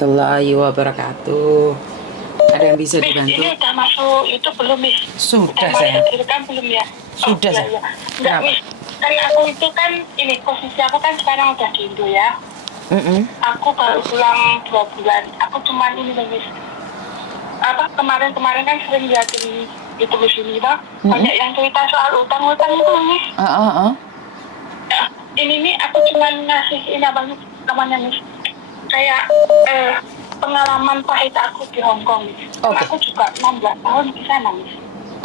warahmatullahi wabarakatuh. Ada yang bisa Miss, dibantu? ini udah masuk itu belum, Miss? Sudah, Udah sayang. masuk direkam belum ya? Sudah, iya, sayang. iya. Enggak, Kenapa? Miss. Kan aku itu kan, ini posisi aku kan sekarang udah di Indo ya. Aku baru pulang 2 bulan. Aku cuman ini loh, Miss. Kemarin kan sering liatin gitu di sini, Bang. Banyak yang cerita soal utang-utang itu, Miss. Ya, ini nih aku cuman ngasih ini abang namanya, Miss. Kayak pengalaman pahit aku di Hong Kong, Miss. Oke. Aku juga 16 tahun di sana, Miss.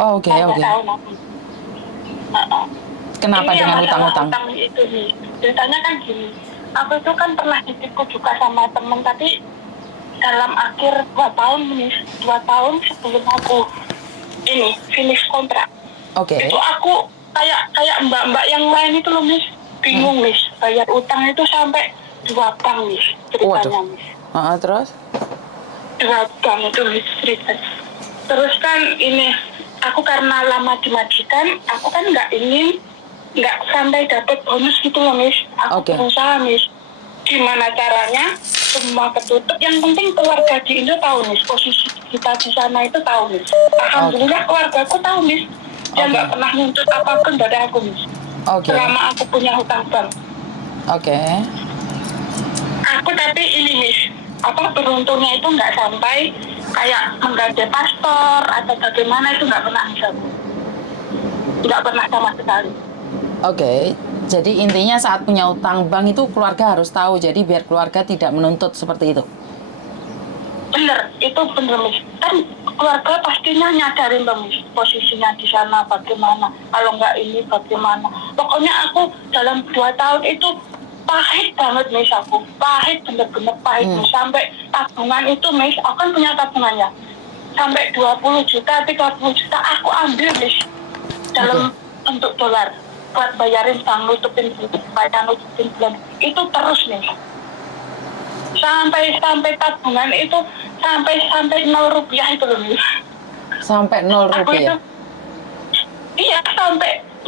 Oke. 16 tahun aku. Kenapa Ini yang dengan masalah utang-utang? utang itu nih. Ceritanya kan gini, aku itu kan pernah ditipu juga sama temen, tapi dalam akhir 2 tahun, Miss. 2 tahun sebelum aku ini finish kontrak. Oke. Itu aku kayak mbak-mbak yang lain itu loh, Miss. Bingung, Miss. Bayar utang itu sampai 2 bank, Miss. Ceritanya, Miss. Terus? 2 bank itu, Miss, ceritanya. Terus kan ini, aku karena lama di majikan, aku kan nggak sampai dapat bonus gitu loh, Miss. Aku Oke. berusaha, Miss. Gimana caranya semua ketutup. Yang penting keluarga di Indo tahu, Miss. Posisi kita di sana itu tahu, Miss. Alhamdulillah keluarga aku tahu, Miss. Dia nggak pernah nuntut apapun dari aku, Miss. Oke. Selama aku punya hutang bank. Oke. Aku tapi ini, Miss. Beruntungnya itu nggak sampai kayak menggaji pastor atau bagaimana, itu nggak pernah, Miss. Nggak pernah sama sekali. Oke. Jadi intinya saat punya utang bank itu keluarga harus tahu. Jadi biar keluarga tidak menuntut seperti itu. Bener, itu bener, Miss. Kan keluarga pastinya nyadarin dong, Miss, posisinya di sana bagaimana. Kalau nggak ini bagaimana. Pokoknya aku dalam 2 tahun itu pahit banget, Miss, aku. Pahit, bener-bener pahit, Miss. Sampai tabungan itu, Miss, aku kan punya tabungannya. Sampai 20 juta, 30 juta aku ambil, Miss. Dalam bentuk dolar. Buat bayarin bank, nutupin bulan. Itu terus, Miss. Sampai tabungan itu sampai 0 rupiah itu loh, Miss. Sampai 0 Aku itu, rupiah? iya,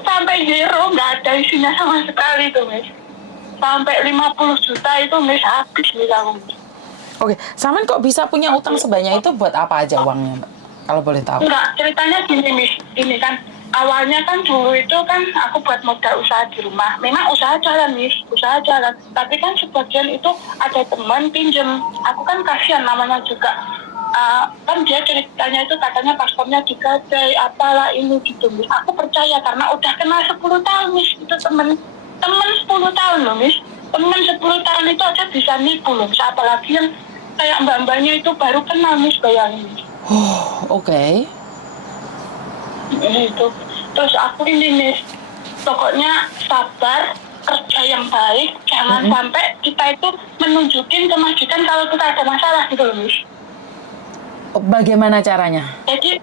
sampai zero, nggak ada isinya sama sekali tuh, Miss. Sampai 50 juta itu, Miss, habis, Miss, aku. Oke. Saman kok bisa punya utang sebanyak itu, buat apa aja uangnya, Mbak? Kalau boleh tahu. Enggak, ceritanya gini, Miss. Ini kan awalnya kan dulu itu kan aku buat modal usaha di rumah. Memang usaha jalan, Miss, usaha jalan. Tapi kan sebagian itu ada teman pinjem. Aku kan kasihan, namanya juga kan dia ceritanya itu katanya paspornya digadai, apalah ini gitu, Miss. Aku percaya karena udah kenal 10 tahun, Miss. Itu temen 10 tahun loh, Miss. Temen 10 tahun itu aja bisa nipu loh, Miss. Apalagi yang kayak mbak-mbaknya itu baru kenal, Miss, bayangin, Miss. Oke. Itu terus aku ini, Miss, pokoknya sabar, kerja yang baik, jangan sampai kita itu menunjukin ke majikan kalau kita ada masalah gitu loh, Miss. Bagaimana caranya? Jadi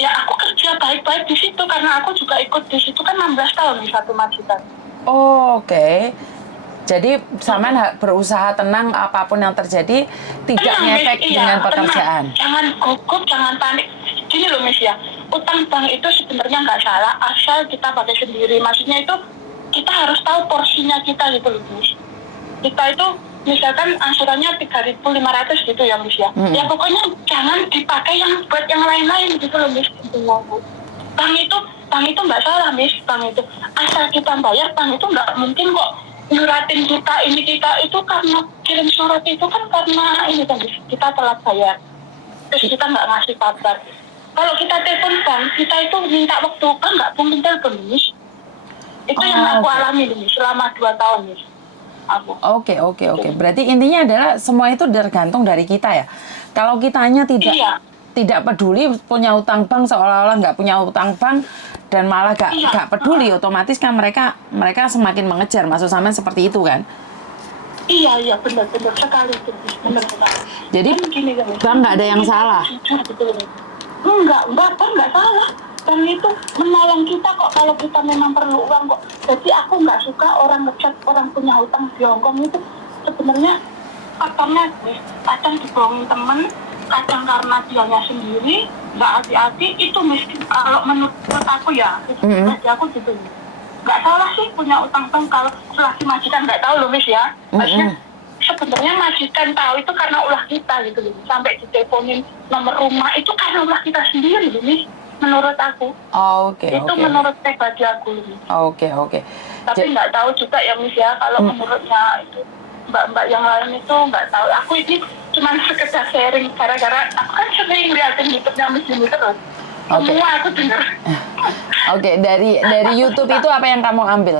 ya aku kerja baik-baik di situ karena aku juga ikut di situ kan 16 tahun di satu majikan. Oke. Jadi Saman berusaha tenang, apapun yang terjadi tidak ngefek dengan pekerjaan. Tenang. Jangan gugup, jangan panik. Gini loh, Miss, ya, utang bank itu sebenarnya nggak salah asal kita pakai sendiri. Maksudnya itu kita harus tahu porsinya kita gitu loh, Miss. Kita itu misalkan angsurannya 3.500 gitu ya, Miss, ya. Ya pokoknya jangan dipakai yang buat yang lain-lain gitu loh, Miss. Bank itu nggak salah, Miss. Bank itu asal kita bayar, bank itu nggak mungkin kok nyuratin kita itu karena kirim surat itu kan karena ini kan, Miss, kita telat bayar. Terus kita nggak ngasih kabar. Kalau kita telepon bank, kita itu minta waktu, kan nggak mungkin telepon, Miss. Itu yang aku alami, Miss, selama 2 tahun, Miss. Oke. Berarti intinya adalah semua itu tergantung dari kita ya. Kalau kitanya tidak peduli punya utang bank, seolah-olah nggak punya utang bank dan malah nggak peduli, otomatis kan mereka semakin mengejar. Maksud Saman seperti itu kan? Iya, benar sekali, benar sekali. Jadi bank nggak ada yang salah. Enggak, bank nggak salah. Bank itu menolong kita kok kalau kita memang perlu uang kok. Jadi aku nggak suka orang ngechat orang punya hutang di Hongkong itu sebenarnya kadang dibohongin temen, kadang karena dianya sendiri nggak hati-hati. Itu mesti kalau menurut aku ya, jadi aku gitu. Nggak salah sih punya utang bank kalau selagi majikan nggak tahu loh, Miss, ya. Maksudnya sebenarnya majikan tahu itu karena ulah kita gitu loh. Sampai diteleponin nomor rumah itu karena ulah kita sendiri Miss. Menurut aku. Itu menurut pribadi aku Miss. Oke. Tapi nggak tahu juga ya Miss ya, kalau menurutnya itu mbak-mbak yang lain itu nggak tahu. Aku ini cuma sekedar sharing gara-gara aku kan sering liatin YouTube-nya Miss ini terus. Semua aku dengar. Oke, dari YouTube itu apa yang kamu ambil?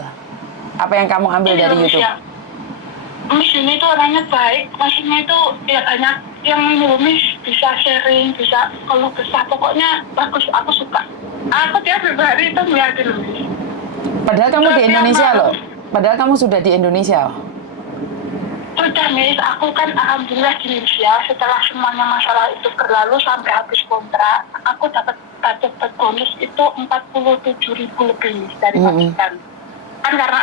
Apa yang kamu ambil dari YouTube? Ya. Miss ini tuh orangnya baik, maksudnya itu ya banyak yang Miss bisa sharing, bisa kalau kesah, pokoknya bagus, aku suka. Aku tiap hari itu ngeliatin Miss. Padahal kamu di Indonesia loh. Padahal kamu sudah di Indonesia. Sudah Miss, aku kan alhamdulillah di Indonesia. Setelah semuanya masalah itu berlalu sampai habis kontrak, aku dapat bonus itu 47.000 lebih dari majikan. Kan karena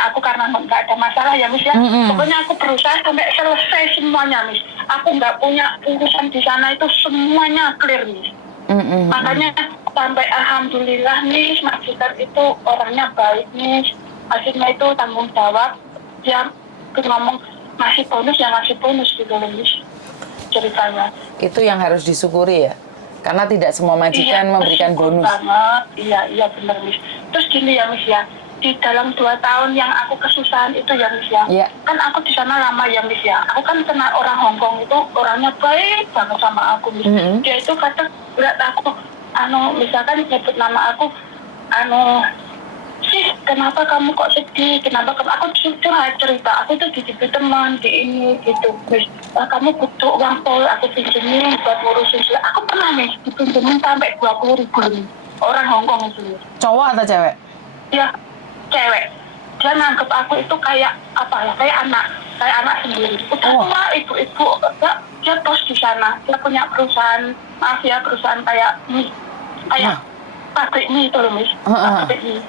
nggak ada masalah ya Miss ya. Pokoknya aku berusaha sampai selesai semuanya Miss. Aku nggak punya urusan di sana, itu semuanya clear Miss. Makanya sampai alhamdulillah Miss, majikan itu orangnya baik Miss. Hasilnya itu tanggung jawab. Dia ngomong ngasih bonus gitu loh Miss, ceritanya. Itu yang harus disyukuri ya. Karena tidak semua majikan memberikan bonus. Iya benar Miss. Terus gini ya Miss ya, di dalam 2 tahun yang aku kesusahan itu ya Miss ya, kan aku di sana lama ya Miss ya. Aku kan kenal orang Hongkong itu orangnya baik banget sama aku Miss. Dia itu kadang berat aku, misalkan nyebut nama aku, sih kenapa kamu kok sedih? Kenapa aku curhat cerita? Aku tuh dititip teman di ini gitu. Miss, kamu butuh uang pol, aku pinjemin buat ngurusin. Aku pernah Miss dipinjemin sampai 20.000 orang Hongkong itu. Cowok atau cewek? Ya, cewek. Dia nganggep aku itu kayak apa ya? Kayak anak sendiri. Udah tua ibu-ibu, dia bos di sana. Dia punya perusahaan, perusahaan kayak pabrik mie itu loh Miss. Pabrik mie.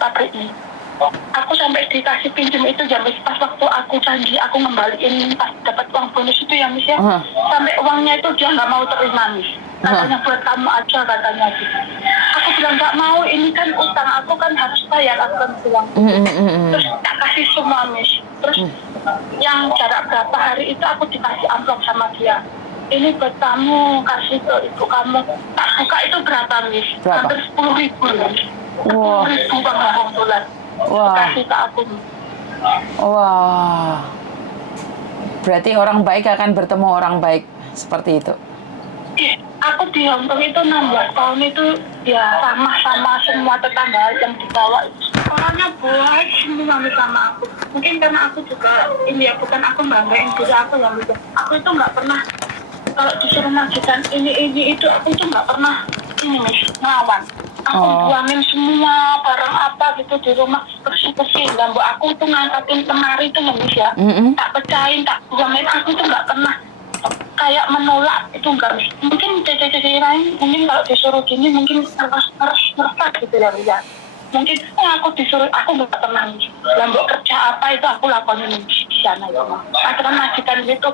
Pabrik mie. Aku sampai dikasih pinjam itu ya Miss, pas waktu aku janji aku ngembaliin pas dapat uang bonus itu ya Miss ya. Sampai uangnya itu dia nggak mau terima Miss. Katanya buat kamu aja katanya gitu. Aku bilang nggak mau, ini kan utang, aku kan harus bayar, aku kan bilang. Terus tak kasih semua Miss. Terus yang jarak berapa hari itu aku dikasih amplop sama dia. Ini buat kamu, kasih ke ibu kamu. Tak buka itu berapa Miss? Hampir 10.000 Miss. 10.000 Bang Alhamdulillah. Kasih ke aku. Wah. Berarti orang baik akan bertemu orang baik seperti itu. Aku di Hongkong itu 16 tahun itu ya sama semua tetangga yang dibawa. Orangnya baik semua sama aku. Mungkin karena aku juga ini ya, bukan aku banggain diri aku yang gitu. Aku itu nggak pernah kalau disuruh majikan ini itu, aku tuh nggak pernah ini ngelawan. Aku buangin semua barang apa gitu di rumah, bersih-bersih. Dan aku tuh ngangkatin lemari itu Miss ya. Tak pecahin, tak buangin. Aku tuh nggak pernah kayak menolak itu enggak. Mungkin cece-cece lain mungkin kalau disuruh gini mungkin ngeres gitu ya Ria. Mungkin aku disuruh, aku nggak pernah lambok kerja apa itu aku lakukan di sana ya Ma. Akhirnya majikan itu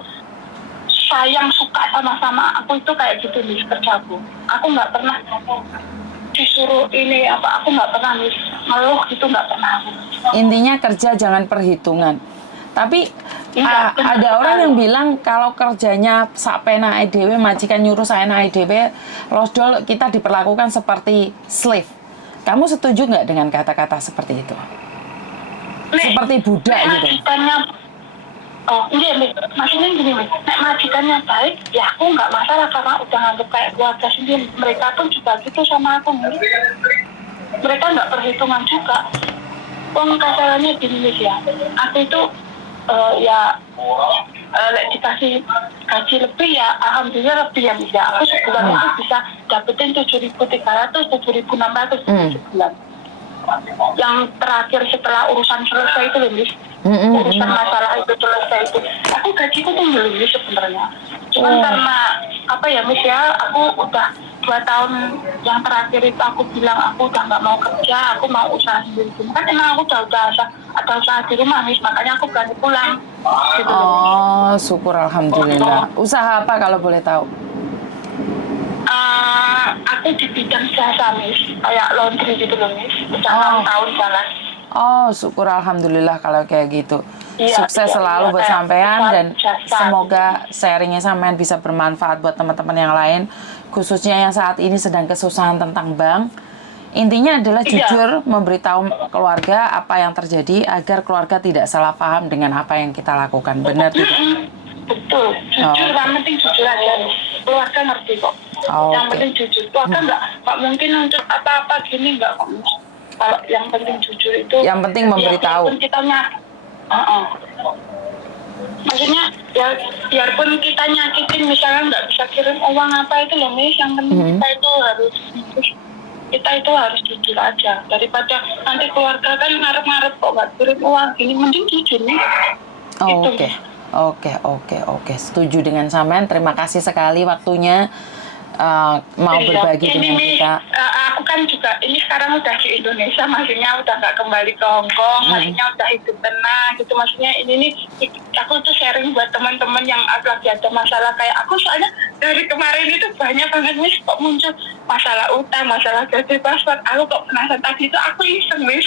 sayang, suka sama aku itu kayak gitu nih kerjaku. Aku nggak pernah disuruh ini apa, aku nggak pernah ngeluh gitu, nggak pernah. Intinya kerja jangan perhitungan. Tapi ada orang yang bilang kalau kerjanya sak penak dhewe, majikan nyuruh saenak dhewe, losdol kita diperlakukan seperti slave. Kamu setuju nggak dengan kata-kata seperti itu? Seperti budak gitu. Iya, maksudnya gini, nek majikannya baik, ya aku nggak masalah karena udah nganggep kayak keluarga sendiri. Mereka pun juga gitu sama aku. Mereka nggak perhitungan juga. Kasarannya gini ya, aku itu dikasih gaji lebih ya, alhamdulillah lebih ya Miss ya. Aku sebulan itu bisa dapetin 7.300, 7.600 sebulan. Yang terakhir setelah urusan selesai itu loh Miss. Urusan masalah itu selesai itu. Aku gajiku tuh belum Miss sebenarnya. Cuman karena apa ya Miss ya, aku udah 2 tahun yang terakhir itu aku bilang aku udah nggak mau kerja, aku mau usaha sendiri. Kan emang aku udah ada usaha di rumah Miss, makanya aku berani pulang. Gitu. Syukur alhamdulillah. Usaha apa kalau boleh tahu? Aku di bidang jasa Miss, kayak laundry gitu loh Miss. Udah 6 tahun jalan. Syukur alhamdulillah kalau kayak gitu. Iya, Sukses iya, selalu iya, buat kayak sampean dan jasa semoga sharingnya sampean bisa bermanfaat buat teman-teman yang lain, khususnya yang saat ini sedang kesusahan tentang bank. Intinya adalah iya. jujur memberitahu keluarga apa yang terjadi agar keluarga tidak salah paham dengan apa yang kita lakukan. Benar tidak? Betul, jujur, Oh, yang penting jujur aja. Keluarga ngerti kok. Yang oke. penting jujur. Keluarga nggak mungkin untuk apa-apa gini, nggak kok. Kalau yang penting jujur itu, Yang penting memberitahu. biarpun kita maksudnya ya biarpun kita nyakitin, misalnya nggak bisa kirim uang apa itu loh Miss, yang penting kita itu harus jujur aja, daripada nanti keluarga kan ngarep-ngarep kok nggak kirim uang gini, mending jujur nih. Oh, oke. Setuju dengan sampean. Terima kasih sekali waktunya mau berbagi dengan kita. Aku kan juga ini sekarang udah di Indonesia, maksudnya udah nggak kembali ke Hong Kong, maksudnya udah hidup tenang gitu. Maksudnya ini nih aku tuh sharing buat teman-teman yang lagi ada masalah kayak aku, soalnya dari kemarin itu banyak banget nih kok muncul masalah utang, masalah gaji paspor. Aku kok penasaran, tadi itu aku iseng nih.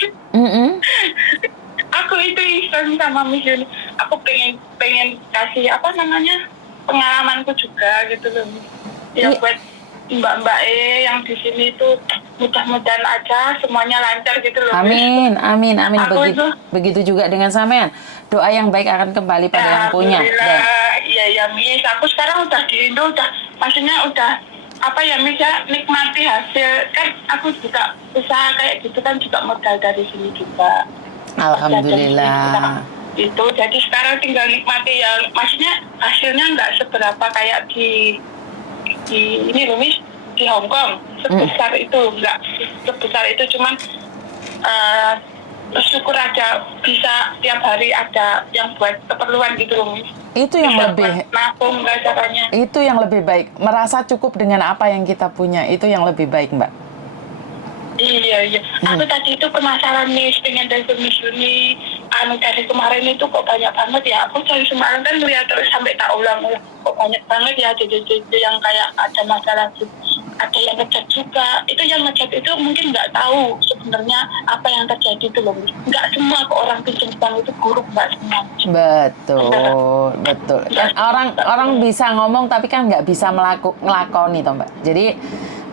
Aku itu iseng sama Miss Yuni. Aku pengen kasih pengalamanku juga gitu loh. Ya buat mbak-mbak yang di sini tuh mudah-mudahan aja semuanya lancar gitu loh. Amin. Aku Begitu juga dengan sampean. Doa yang baik akan kembali pada yang punya. Alhamdulillah, iya Miss. Aku sekarang udah di Indo, maksudnya udah Miss ya, nikmati hasil. Kan aku juga usaha kayak gitu kan juga modal dari sini juga. Alhamdulillah. Itu jadi sekarang tinggal nikmati ya, maksudnya hasilnya nggak seberapa kayak di ini loh Miss, di Hong Kong sebesar itu, nggak sebesar itu, cuman bersyukur aja bisa tiap hari ada yang buat keperluan gitu loh Miss. Itu yang Bisa lebih buat nabung caranya. itu yang lebih baik. Merasa cukup dengan apa yang kita punya, itu yang lebih baik, Mbak. Iya. Aku tadi itu penasaran Miss, pengen dari Miss Yuni. Dari kemarin itu kok banyak banget ya. Aku dari semalam kan lihat terus sampai tak ulang. Kok banyak banget ya jadi yang kayak ada masalah gitu. Ada yang ngechat juga. Itu yang ngechat itu mungkin nggak tahu sebenarnya apa yang terjadi itu loh Miss. Nggak semua kok orang pinjam bank itu buruk, nggak semua. Betul. Dan orang bisa ngomong tapi kan nggak bisa ngelakoni toh, Mbak. Jadi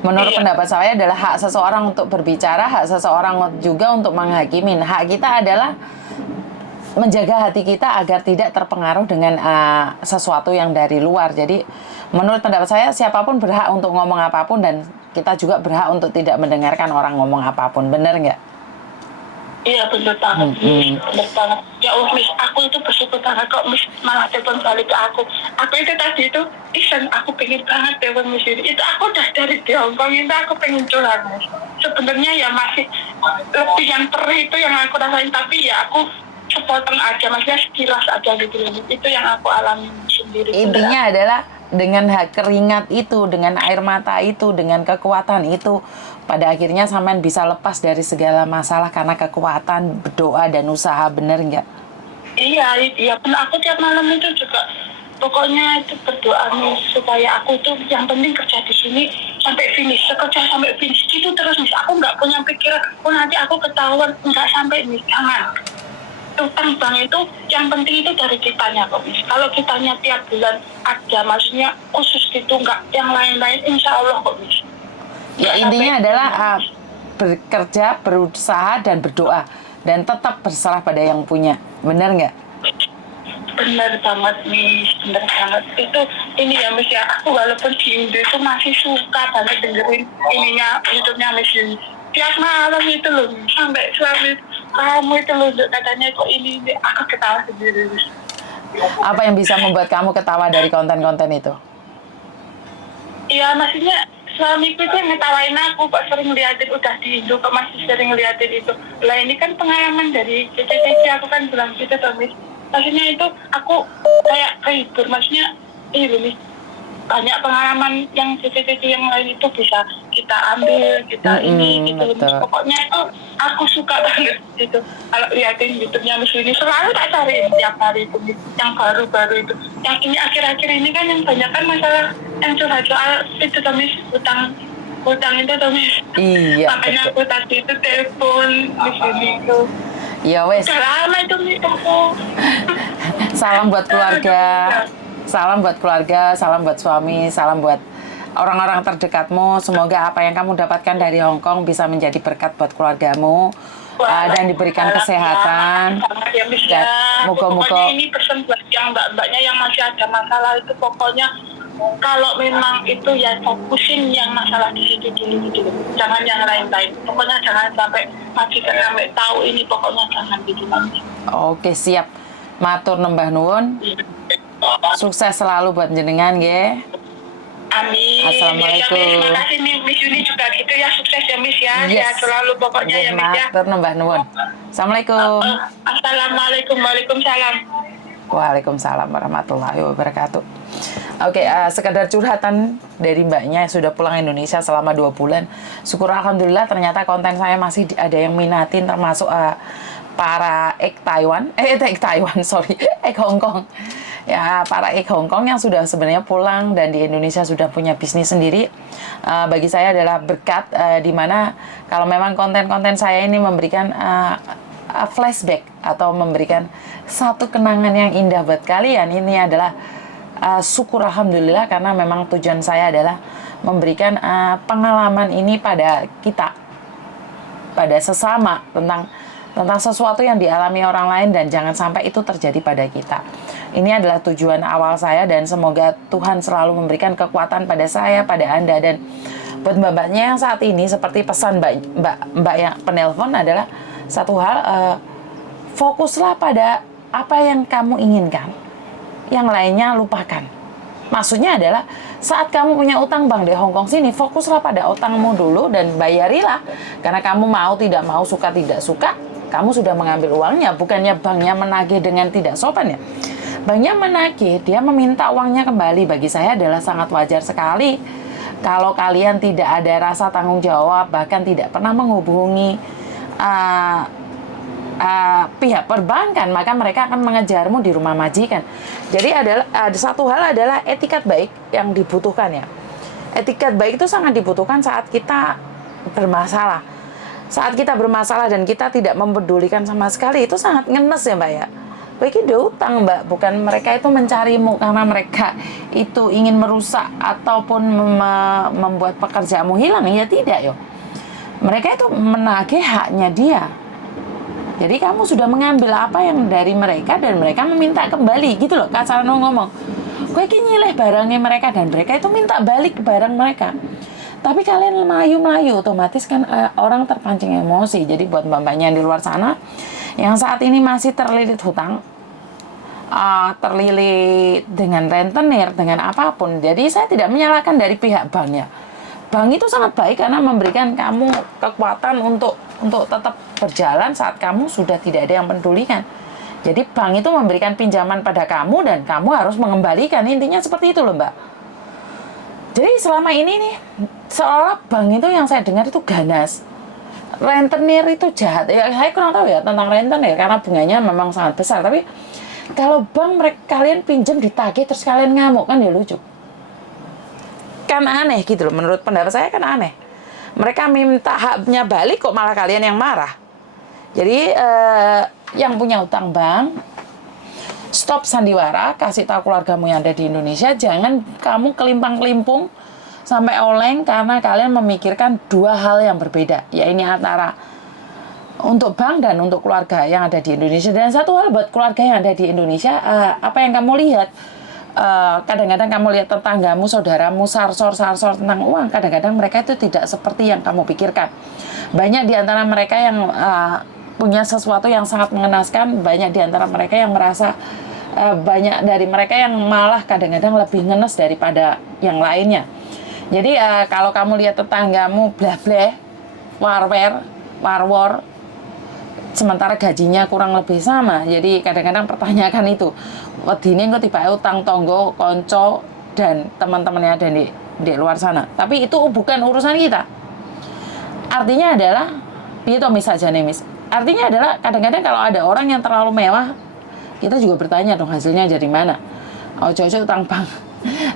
menurut pendapat saya adalah hak seseorang untuk berbicara, hak seseorang juga untuk menghakimi. Hak kita adalah menjaga hati kita agar tidak terpengaruh dengan sesuatu yang dari luar. Jadi menurut pendapat saya siapapun berhak untuk ngomong apapun dan kita juga berhak untuk tidak mendengarkan orang ngomong apapun. Bener nggak? Iya bener banget, bener banget. Ya Allah Miss, aku itu bersyukur banget kok Miss malah telepon balik ke aku. Aku itu tadi itu iseng, aku pengen banget telepon Miss ini. Itu aku udah dari di Hong Kong itu aku pengen curhat Miss. Sebenarnya ya masih lebih yang perih itu yang aku rasain, tapi ya aku sepotong aja, maksudnya sekilas aja gitu. Itu yang aku alami sendiri. Intinya adalah dengan hak keringat itu, dengan air mata itu, dengan kekuatan itu, pada akhirnya sampean bisa lepas dari segala masalah karena kekuatan berdoa dan usaha, bener nggak? Iya, pun aku tiap malam itu juga pokoknya itu berdoa nih supaya aku tuh yang penting kerja di sini sampai finish, kerja sampai finish itu terus Miss. Aku nggak punya pikiran, nanti aku ketahuan nggak sampai Miss, jangan. Utang bank itu yang penting itu dari kitanya kok Miss. Kalau kitanya tiap bulan ada, maksudnya khusus gitu, nggak yang lain-lain, insya Allah kok Miss. Ya intinya adalah bekerja, berusaha dan berdoa dan tetap berserah pada yang punya, benar nggak? Bener banget Miss, bener banget. Itu ini ya Miss ya, aku walaupun di Indo itu masih suka banget dengerin ininya YouTube-nya Miss Yuni. Tiap malam itu loh, sampai suami kamu itu loh katanya kok ini aku ketawa sendiri Miss. Apa yang bisa membuat kamu ketawa dari konten-konten itu? Iya, maksudnya suamiku itu ngetawain aku, kok sering ngeliatin udah di Indo, kok masih sering ngeliatin itu. Lah ini kan pengalaman dari cici-cici aku kan bilang gitu tuh Miss. Maksudnya itu aku kayak kehibur, maksudnya Miss, banyak pengalaman yang cici-cici yang lain itu bisa kita ambil, kita ini gitu. Pokoknya itu aku suka banget gitu. Kalau liatin YouTube-nya Miss ini selalu tak cariin tiap hari itu Miss, yang baru-baru itu. Yang ini akhir-akhir ini kan yang banyak kan masalah yang soal itu tuh Miss, utang itu tuh Miss. Iya. Makanya aku tadi itu telepon Miss ini itu. Ya wes, Udah lama itu Miss aku. salam buat keluarga. Aduh, Salam buat keluarga, salam buat suami, salam buat orang-orang terdekatmu. Semoga apa yang kamu dapatkan dari Hong Kong bisa menjadi berkat buat keluargamu dan diberikan kesehatan. Sangat ya Miss Dan ya. Pokoknya moga-moga ini pesan buat yang mbak-mbaknya yang masih ada masalah itu, pokoknya kalau memang itu ya fokusin yang masalah di situ dulu gitu. Jangan yang lain-lain. Pokoknya jangan sampai majikan sampai tahu ini, pokoknya jangan gitu Miss. oke, siap. Matur nembah nuwun. Sukses selalu buat jenengan nggih. Amin. Assalamualaikum. Ya, Miss, makasih Miss Yuni juga gitu ya, sukses ya Miss ya. Yes. Sehat selalu pokoknya ya Miss ya. Matur nembah nuwun. Assalamualaikum. Assalamualaikum, waalaikumsalam. Waalaikumsalam warahmatullahi wabarakatuh. Oke, sekedar curhatan dari mbaknya yang sudah pulang Indonesia selama 2 bulan. Syukur alhamdulillah ternyata konten saya masih ada yang minatin, termasuk para ek Taiwan, sorry, ek Hong Kong. Ya, para ek Hong Kong yang sudah sebenarnya pulang dan di Indonesia sudah punya bisnis sendiri. Bagi saya adalah berkat di mana kalau memang konten-konten saya ini memberikan flashback atau memberikan satu kenangan yang indah buat kalian, ini adalah syukur alhamdulillah, karena memang tujuan saya adalah memberikan pengalaman ini pada kita, pada sesama, tentang sesuatu yang dialami orang lain dan jangan sampai itu terjadi pada kita. Ini adalah tujuan awal saya dan semoga Tuhan selalu memberikan kekuatan pada saya, pada Anda. Dan buat mbak-mbaknya yang saat ini, seperti pesan mbak yang penelpon adalah satu hal, fokuslah pada apa yang kamu inginkan, yang lainnya lupakan. Maksudnya adalah saat kamu punya utang bank di Hong Kong sini, fokuslah pada utangmu dulu dan bayarilah. Karena kamu mau tidak mau, suka tidak suka, kamu sudah mengambil uangnya. Bukannya banknya menagih dengan tidak sopan ya. Banknya menagih, dia meminta uangnya kembali. Bagi saya adalah sangat wajar sekali kalau kalian tidak ada rasa tanggung jawab, bahkan tidak pernah menghubungi pihak perbankan, maka mereka akan mengejarmu di rumah majikan. Jadi ada satu hal adalah etikat baik yang dibutuhkan ya. Etikat baik itu sangat dibutuhkan saat kita bermasalah. Saat kita bermasalah dan kita tidak mempedulikan sama sekali, itu sangat ngenes ya Mbak ya. Baik itu utang Mbak, bukan mereka itu mencarimu karena mereka itu ingin merusak ataupun membuat pekerjaanmu hilang, ya tidak yo. Mereka itu menagih haknya dia. Jadi kamu sudah mengambil apa yang dari mereka dan mereka meminta kembali gitu loh, kasar ngomong. Gue nyileh barangnya mereka dan mereka itu minta balik barang mereka. Tapi kalian melayu-melayu, otomatis kan orang terpancing emosi. Jadi buat mbak-mbaknya yang di luar sana yang saat ini masih terlilit hutang, terlilit dengan rentenir, dengan apapun. Jadi saya tidak menyalahkan dari pihak banknya. Bank itu sangat baik karena memberikan kamu kekuatan untuk tetap berjalan saat kamu sudah tidak ada yang pedulikan. Jadi bank itu memberikan pinjaman pada kamu dan kamu harus mengembalikan. Intinya seperti itu loh Mbak. Jadi selama ini nih, seolah bank itu yang saya dengar itu ganas. Rentenir itu jahat. Ya, saya kurang tahu ya tentang rentenir karena bunganya memang sangat besar. Tapi kalau bank kalian pinjam ditagih terus kalian ngamuk, kan ya lucu. Kan aneh gitu loh, menurut pendapat saya kan aneh. Mereka minta haknya balik kok malah kalian yang marah. Jadi yang punya utang bank, stop sandiwara, kasih tahu keluargamu yang ada di Indonesia, jangan kamu kelimpang-kelimpung sampai oleng karena kalian memikirkan dua hal yang berbeda, ya ini antara untuk bank dan untuk keluarga yang ada di Indonesia. Dan satu hal buat keluarga yang ada di Indonesia, apa yang kamu lihat, kadang-kadang kamu lihat tetanggamu, saudaramu sarsor tentang uang, kadang-kadang mereka itu tidak seperti yang kamu pikirkan. Banyak di antara mereka yang punya sesuatu yang sangat mengenaskan, banyak di antara mereka yang merasa banyak dari mereka yang malah kadang-kadang lebih ngenes daripada yang lainnya. Jadi kalau kamu lihat tetanggamu blah-blah, war-war, sementara gajinya kurang lebih sama, jadi kadang-kadang pertanyakan itu, wedine kok tiba utang tonggo, konco dan teman-temannya ada di luar sana. Tapi itu bukan urusan kita. Artinya adalah, itu misalnya nih Miss. Artinya adalah kadang-kadang kalau ada orang yang terlalu mewah, kita juga bertanya dong hasilnya dari mana. Ojo-ojo utang bank.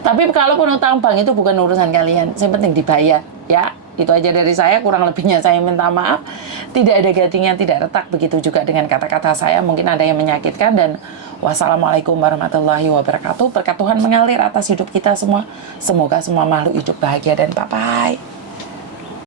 Tapi kalaupun utang bank itu bukan urusan kalian, yang penting dibayar, ya. Itu aja dari saya, kurang lebihnya saya minta maaf. Tidak ada gantinya, tidak retak. Begitu juga dengan kata-kata saya, mungkin ada yang menyakitkan. Dan wassalamualaikum warahmatullahi wabarakatuh. Berkat Tuhan mengalir atas hidup kita semua. Semoga semua makhluk hidup bahagia dan bye-bye.